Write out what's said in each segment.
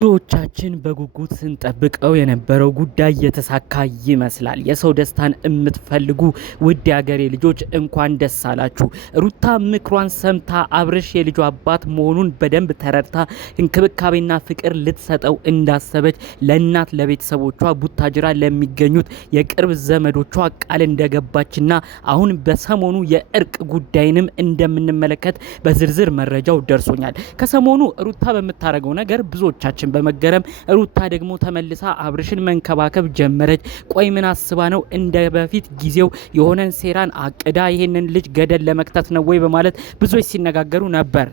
ብዙዎቻችን በጉጉት ስንጠብቀው የነበረው ጉዳይ የተሳካ ይመስላል። የሰው ደስታን የምትፈልጉ ውድ የሀገሬ ልጆች እንኳን ደስ አላችሁ። ሩታ ምክሯን ሰምታ አብርሽ የልጇ አባት መሆኑን በደንብ ተረድታ እንክብካቤና ፍቅር ልትሰጠው እንዳሰበች ለእናት ለቤተሰቦቿ ቡታጅራ ለሚገኙት የቅርብ ዘመዶቿ ቃል እንደገባችና አሁን በሰሞኑ የእርቅ ጉዳይንም እንደምንመለከት በዝርዝር መረጃው ደርሶኛል። ከሰሞኑ ሩታ በምታደርገው ነገር ብዙዎቻችን በመገረም ሩታ ደግሞ ተመልሳ አብርሽን መንከባከብ ጀመረች። ቆይ ምን አስባ ነው? እንደ በፊት ጊዜው የሆነን ሴራን አቅዳ ይሄንን ልጅ ገደል ለመክተት ነው ወይ በማለት ብዙዎች ሲነጋገሩ ነበር።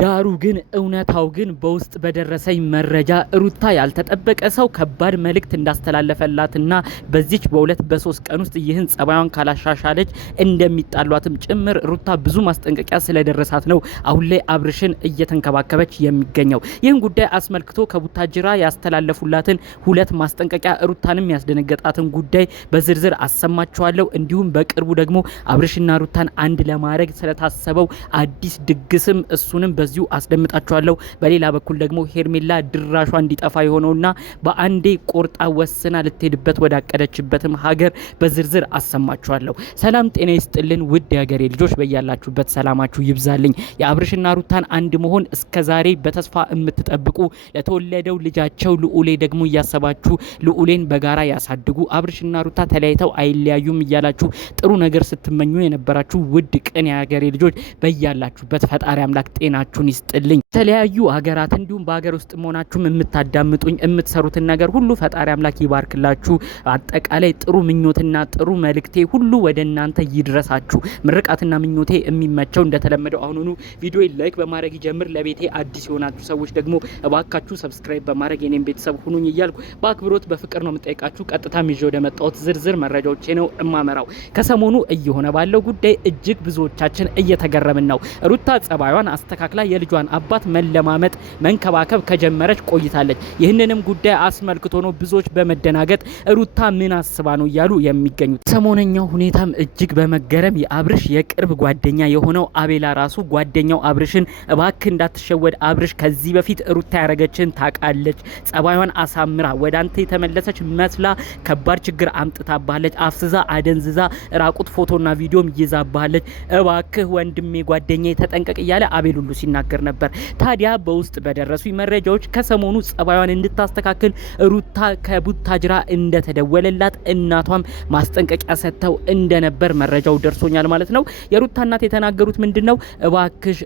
ዳሩ ግን እውነታው ግን በውስጥ በደረሰኝ መረጃ ሩታ ያልተጠበቀ ሰው ከባድ መልእክት እንዳስተላለፈላትና በዚች በሁለት በሶስት ቀን ውስጥ ይህን ጸባዩን ካላሻሻለች እንደሚጣሏትም ጭምር ሩታ ብዙ ማስጠንቀቂያ ስለደረሳት ነው አሁን ላይ አብርሽን እየተንከባከበች የሚገኘው። ይህን ጉዳይ አስመልክቶ ከቡታጅራ ያስተላለፉላትን ሁለት ማስጠንቀቂያ ሩታንም ያስደነገጣትን ጉዳይ በዝርዝር አሰማችኋለሁ። እንዲሁም በቅርቡ ደግሞ አብርሽና ሩታን አንድ ለማድረግ ስለታሰበው አዲስ ድግስም እሱንም በዚሁ አስደምጣችኋለሁ። በሌላ በኩል ደግሞ ሄርሜላ ድራሿ እንዲጠፋ የሆነውና በአንዴ ቆርጣ ወስና ልትሄድበት ወዳቀደችበትም ሀገር በዝርዝር አሰማችኋለሁ። ሰላም ጤና ይስጥልን ውድ የሀገሬ ልጆች፣ በያላችሁበት ሰላማችሁ ይብዛልኝ። የአብርሽና ሩታን አንድ መሆን እስከዛሬ በተስፋ የምትጠብቁ ለተወለደው ልጃቸው ልዑሌ ደግሞ እያሰባችሁ ልዑሌን በጋራ ያሳድጉ፣ አብርሽና ሩታ ተለያይተው አይለያዩም እያላችሁ ጥሩ ነገር ስትመኙ የነበራችሁ ውድ ቅን የሀገሬ ልጆች በያላችሁበት ፈጣሪ አምላክ ጤናችሁን ይስጥልኝ። የተለያዩ ሀገራት እንዲሁም በሀገር ውስጥ መሆናችሁም የምታዳምጡኝ የምትሰሩትን ነገር ሁሉ ፈጣሪ አምላክ ይባርክላችሁ። አጠቃላይ ጥሩ ምኞትና ጥሩ መልእክቴ ሁሉ ወደ እናንተ ይድረሳችሁ። ምርቃትና ምኞቴ የሚመቸው እንደተለመደው አሁኑኑ ቪዲዮ ላይክ በማድረግ ይጀምር። ለቤቴ አዲስ የሆናችሁ ሰዎች ደግሞ እባካችሁ ሰብስክራይብ በማድረግ የኔም ቤተሰብ ሁኑኝ እያልኩ በአክብሮት በፍቅር ነው የምጠይቃችሁ። ቀጥታ ይዤ ወደ መጣሁት ዝርዝር መረጃዎቼ ነው እማመራው። ከሰሞኑ እየሆነ ባለው ጉዳይ እጅግ ብዙዎቻችን እየተገረምን ነው። ሩታ ጸባዩን አስተካክላ የልጇን አባት መለማመጥ መንከባከብ ከጀመረች ቆይታለች። ይህንንም ጉዳይ አስመልክቶ ነው ብዙዎች በመደናገጥ ሩታ ምን አስባ ነው እያሉ የሚገኙት። ሰሞነኛው ሁኔታም እጅግ በመገረም የአብርሽ የቅርብ ጓደኛ የሆነው አቤላ ራሱ ጓደኛው አብርሽን እባክህ እንዳትሸወድ፣ አብርሽ ከዚህ በፊት ሩታ ያረገችን ታውቃለች፣ ጸባዩን አሳምራ ወደ አንተ የተመለሰች መስላ ከባድ ችግር አምጥታባለች፣ አፍስዛ አደንዝዛ ራቁት ፎቶና ቪዲዮም ይዛባለች፣ እባክህ ወንድሜ ጓደኛ ተጠንቀቅ እያለ አቤል ሁሉ ሲናገር ነበር። ታዲያ በውስጥ በደረሱ መረጃዎች ከሰሞኑ ጸባዩን እንድታስተካክል ሩታ ከቡታጅራ እንደተደወለላት እናቷም ማስጠንቀቂያ ሰጥተው እንደነበር መረጃው ደርሶኛል ማለት ነው። የሩታ እናት የተናገሩት ምንድነው?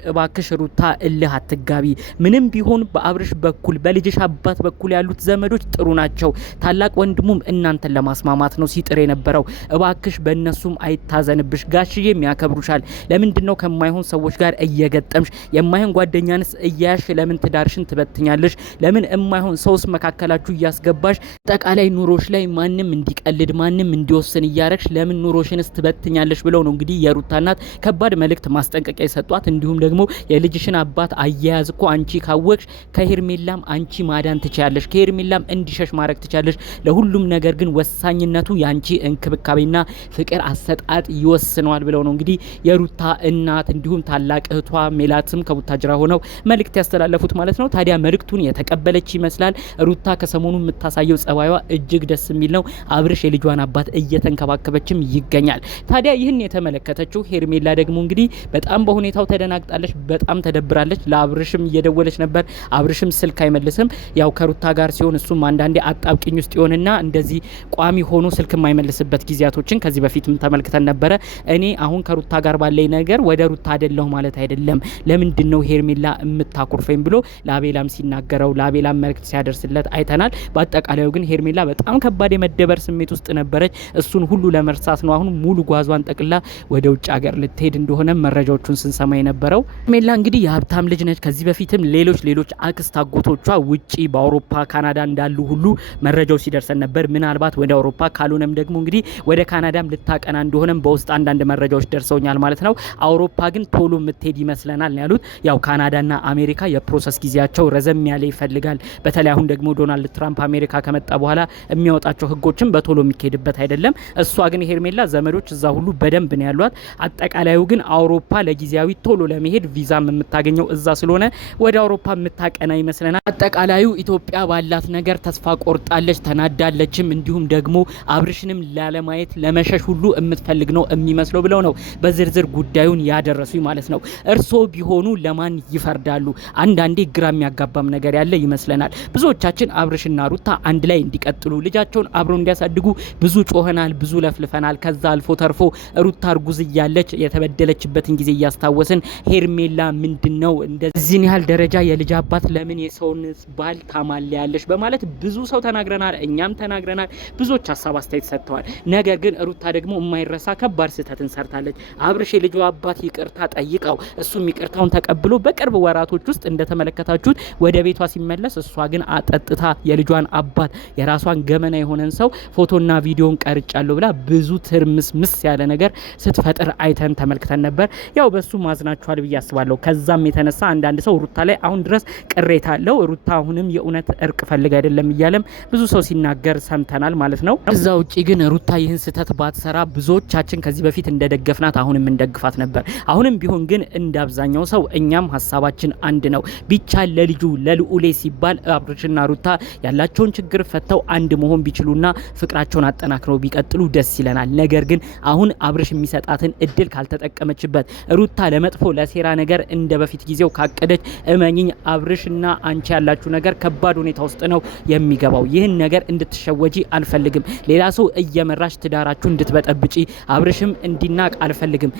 እባክሽ ሩታ እልህ አትጋቢ፣ ምንም ቢሆን በአብርሽ በኩል በልጅሽ አባት በኩል ያሉት ዘመዶች ጥሩ ናቸው፣ ታላቅ ወንድሙም እናንተን ለማስማማት ነው ሲጥር የነበረው፣ እባክሽ በእነሱም አይታዘንብሽ፣ ጋሽዬም ያከብሩሻል፣ ለምንድነው ከማይሆን ሰዎች ጋር እየገጠምሽ የማይሆን ጓደኛንስ እያያሽ ለምን ትዳርሽን ትበትኛለሽ? ለምን የማይሆን ሰውስ መካከላችሁ እያስገባሽ ጠቃላይ ኑሮሽ ላይ ማንም እንዲቀልድ ማንም እንዲወስን እያረግሽ ለምን ኑሮሽንስ ትበትኛለሽ ብለው ነው እንግዲህ የሩታ እናት ከባድ መልእክት ማስጠንቀቂያ የሰጧት። እንዲሁም ደግሞ የልጅሽን አባት አያያዝ እኮ አንቺ ካወቅሽ ከሄርሜላም አንቺ ማዳን ትችያለሽ፣ ከሄርሜላም እንዲሸሽ ማድረግ ትችያለሽ። ለሁሉም ነገር ግን ወሳኝነቱ ያንቺ እንክብካቤና ፍቅር አሰጣጥ ይወስነዋል ብለው ነው እንግዲህ የሩታ እናት እንዲሁም ታላቅ እህቷ ሜላትም ከቡታጅራ ሆነው መልእክት ያስተላለፉት ማለት ነው። ታዲያ መልእክቱን የተቀበለች ይመስላል። ሩታ ከሰሞኑ የምታሳየው ጸባይዋ እጅግ ደስ የሚል ነው። አብርሽ የልጇን አባት እየተንከባከበችም ይገኛል። ታዲያ ይህን የተመለከተችው ሄርሜላ ደግሞ እንግዲህ በጣም በሁኔታው ተደናግጣለች፣ በጣም ተደብራለች። ለአብርሽም እየደወለች ነበር። አብርሽም ስልክ አይመልስም። ያው ከሩታ ጋር ሲሆን እሱም አንዳንዴ አጣብቂኝ ውስጥ ይሆንና እንደዚህ ቋሚ ሆኖ ስልክ የማይመልስበት ጊዜያቶችን ከዚህ በፊትም ተመልክተን ነበረ። እኔ አሁን ከሩታ ጋር ባለኝ ነገር ወደ ሩታ አይደለሁ ማለት አይደለም፣ ለምንድነው ሄርሜላ የምታኩርፈኝ ብሎ ለአቤላም ሲናገረው ለአቤላም መልእክት ሲያደርስለት አይተናል። በአጠቃላዩ ግን ሄርሜላ በጣም ከባድ የመደበር ስሜት ውስጥ ነበረች። እሱን ሁሉ ለመርሳት ነው አሁን ሙሉ ጓዟን ጠቅላ ወደ ውጭ ሀገር ልትሄድ እንደሆነ መረጃዎቹን ስንሰማ የነበረው። ሄርሜላ እንግዲህ የሀብታም ልጅ ነች። ከዚህ በፊትም ሌሎች አክስት አጎቶቿ ውጪ በአውሮፓ ካናዳ እንዳሉ ሁሉ መረጃው ሲደርሰን ነበር። ምናልባት ወደ አውሮፓ ካልሆነም ደግሞ እንግዲህ ወደ ካናዳም ልታቀና እንደሆነም በውስጥ አንዳንድ መረጃዎች ደርሰውኛል ማለት ነው። አውሮፓ ግን ቶሎ የምትሄድ ይመስለናል ያሉት ያው ካናዳና አሜሪካ የፕሮሰስ ጊዜያቸው ረዘም ያለ ይፈልጋል። በተለይ አሁን ደግሞ ዶናልድ ትራምፕ አሜሪካ ከመጣ በኋላ የሚያወጣቸው ህጎችን በቶሎ የሚካሄድበት አይደለም። እሷ ግን ሄርሜላ ዘመዶች እዛ ሁሉ በደንብ ነው ያሏት። አጠቃላዩ ግን አውሮፓ ለጊዜያዊ ቶሎ ለመሄድ ቪዛም የምታገኘው እዛ ስለሆነ ወደ አውሮፓ የምታቀና ይመስለናል። አጠቃላዩ ኢትዮጵያ ባላት ነገር ተስፋ ቆርጣለች፣ ተናዳለችም። እንዲሁም ደግሞ አብርሽንም ላለማየት ለመሸሽ ሁሉ የምትፈልግ ነው የሚመስለው ብለው ነው በዝርዝር ጉዳዩን ያደረሱኝ ማለት ነው። እርሶ ቢሆኑ ለማን ይፈርዳሉ? አንዳንዴ ግራ የሚያጋባም ነገር ያለ ይመስለናል። ብዙዎቻችን አብርሽና ሩታ አንድ ላይ እንዲቀጥሉ ልጃቸውን አብረው እንዲያሳድጉ ብዙ ጮኸናል፣ ብዙ ለፍልፈናል። ከዛ አልፎ ተርፎ ሩታ እርጉዝ እያለች የተበደለችበትን ጊዜ እያስታወስን ሄርሜላ ምንድነው እንደዚህን ያህል ደረጃ የልጅ አባት ለምን የሰውን ባል ታማለያለሽ በማለት ብዙ ሰው ተናግረናል፣ እኛም ተናግረናል። ብዙዎች ሀሳብ አስተያየት ሰጥተዋል። ነገር ግን ሩታ ደግሞ የማይረሳ ከባድ ስህተትን ሰርታለች። አብርሽ የልጇ አባት ይቅርታ ጠይቀው እሱም ይቅርታውን ተቀብሎ በቅርብ ወራቶች ውስጥ እንደተመለከታችሁት ወደ ቤቷ ሲመለስ እሷ ግን አጠጥታ የልጇን አባት የራሷን ገመና የሆነን ሰው ፎቶና ቪዲዮን ቀርጫለሁ ብላ ብዙ ትርምስምስ ያለ ነገር ስትፈጥር አይተን ተመልክተን ነበር። ያው በሱ ማዝናችኋል ብዬ አስባለሁ። ከዛም የተነሳ አንዳንድ ሰው ሩታ ላይ አሁን ድረስ ቅሬታ አለው። ሩታ አሁንም የእውነት እርቅ ፈልግ አይደለም እያለም ብዙ ሰው ሲናገር ሰምተናል ማለት ነው። እዛ ውጪ ግን ሩታ ይህን ስህተት ባትሰራ ብዙዎቻችን ከዚህ በፊት እንደደገፍናት አሁንም እንደግፋት ነበር። አሁንም ቢሆን ግን እንደ አብዛኛው ሰው እኛም ሀሳባችን አንድ ነው። ቢቻል ለልጁ ለልዑሌ ሲባል አብርሽና ሩታ ያላቸውን ችግር ፈተው አንድ መሆን ቢችሉና ፍቅራቸውን አጠናክረው ቢቀጥሉ ደስ ይለናል። ነገር ግን አሁን አብርሽ የሚሰጣትን እድል ካልተጠቀመችበት ሩታ ለመጥፎ ለሴራ ነገር እንደ በፊት ጊዜው ካቀደች እመኝኝ አብርሽና አንቺ ያላችሁ ነገር ከባድ ሁኔታ ውስጥ ነው የሚገባው። ይህን ነገር እንድትሸወጂ አልፈልግም። ሌላ ሰው እየመራሽ ትዳራችሁ እንድትበጠብጪ አብርሽም እንዲናቅ አልፈልግም።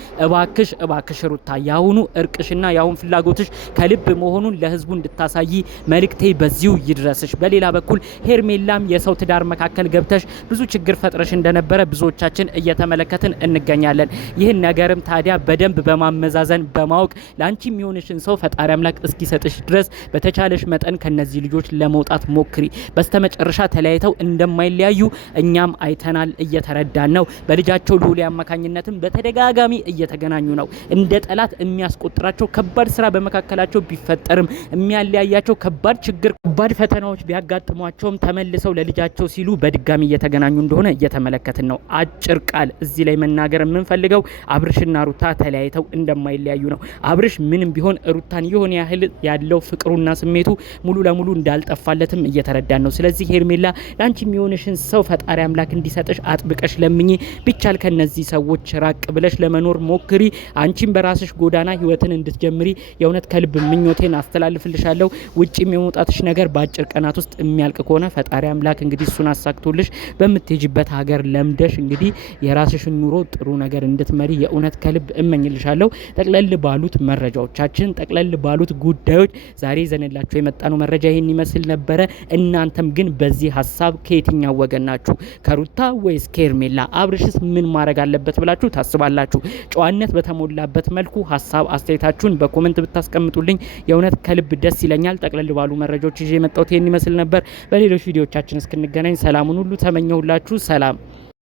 እባክሽ ሩታ ያሁኑ እርቅሽና ያሁን ፍላጎትሽ ከልብ መሆኑን ለህዝቡ እንድታሳይ መልእክቴ በዚሁ ይድረስሽ። በሌላ በኩል ሄርሜላም የሰው ትዳር መካከል ገብተሽ ብዙ ችግር ፈጥረሽ እንደነበረ ብዙዎቻችን እየተመለከትን እንገኛለን። ይህን ነገርም ታዲያ በደንብ በማመዛዘን በማወቅ ላንቺ የሚሆንሽን ሰው ፈጣሪ አምላክ እስኪሰጥሽ ድረስ በተቻለሽ መጠን ከነዚህ ልጆች ለመውጣት ሞክሪ። በስተመጨረሻ ተለያይተው እንደማይለያዩ እኛም አይተናል፣ እየተረዳን ነው። በልጃቸው ልዑል አማካኝነትም በተደጋጋሚ እየተገናኙ ነው። እንደ ጠላት የሚያስቆጥራቸው ከባድ ስራ በመካከላቸው ቢፈጠርም የሚያለያያቸው ከባድ ችግር ከባድ ፈተናዎች ቢያጋጥሟቸውም ተመልሰው ለልጃቸው ሲሉ በድጋሚ እየተገናኙ እንደሆነ እየተመለከትን ነው። አጭር ቃል እዚህ ላይ መናገር የምንፈልገው አብርሽና ሩታ ተለያይተው እንደማይለያዩ ነው። አብርሽ ምንም ቢሆን ሩታን የሆነ ያህል ያለው ፍቅሩና ስሜቱ ሙሉ ለሙሉ እንዳልጠፋለትም እየተረዳን ነው። ስለዚህ ሄርሜላ ላንቺ የሚሆንሽን ሰው ፈጣሪ አምላክ እንዲሰጥሽ አጥብቀሽ ለምኚ። ቢቻል ከነዚህ ሰዎች ራቅ ብለሽ ለመኖር ሞክሪ። አንቺም በራስሽ ጎዳና ህይወትን እንድትጀምሪ የእውነት ከልብ ምኞቴን አስተላልፍልሻለሁ። ውጪም የመውጣትሽ ነገር በአጭር ቀናት ውስጥ የሚያልቅ ከሆነ ፈጣሪ አምላክ እንግዲህ እሱን አሳክቶልሽ በምትሄጂበት ሀገር ለምደሽ እንግዲህ የራስሽን ኑሮ ጥሩ ነገር እንድትመሪ የእውነት ከልብ እመኝልሻለሁ። ጠቅለል ባሉት መረጃዎቻችን ጠቅለል ባሉት ጉዳዮች ዛሬ ይዘንላችሁ የመጣነው መረጃ ይህን ይመስል ነበረ። እናንተም ግን በዚህ ሀሳብ ከየትኛው ወገን ናችሁ? ከሩታ ወይስ ከሄርሜላ? አብርሽስ ምን ማድረግ አለበት ብላችሁ ታስባላችሁ? ጨዋነት በተሞላበት መልኩ ሀሳብ አስተያየታችሁን በኮሜንት ብታስቀምጡልኝ የእውነት ከልብ ደስ ይለኛል። ጠቅለል ባሉ መረጃዎች ይዤ የመጣሁት ይህን ይመስል ነበር። በሌሎች ቪዲዮዎቻችን እስክንገናኝ ሰላሙን ሁሉ ተመኘሁላችሁ። ሰላም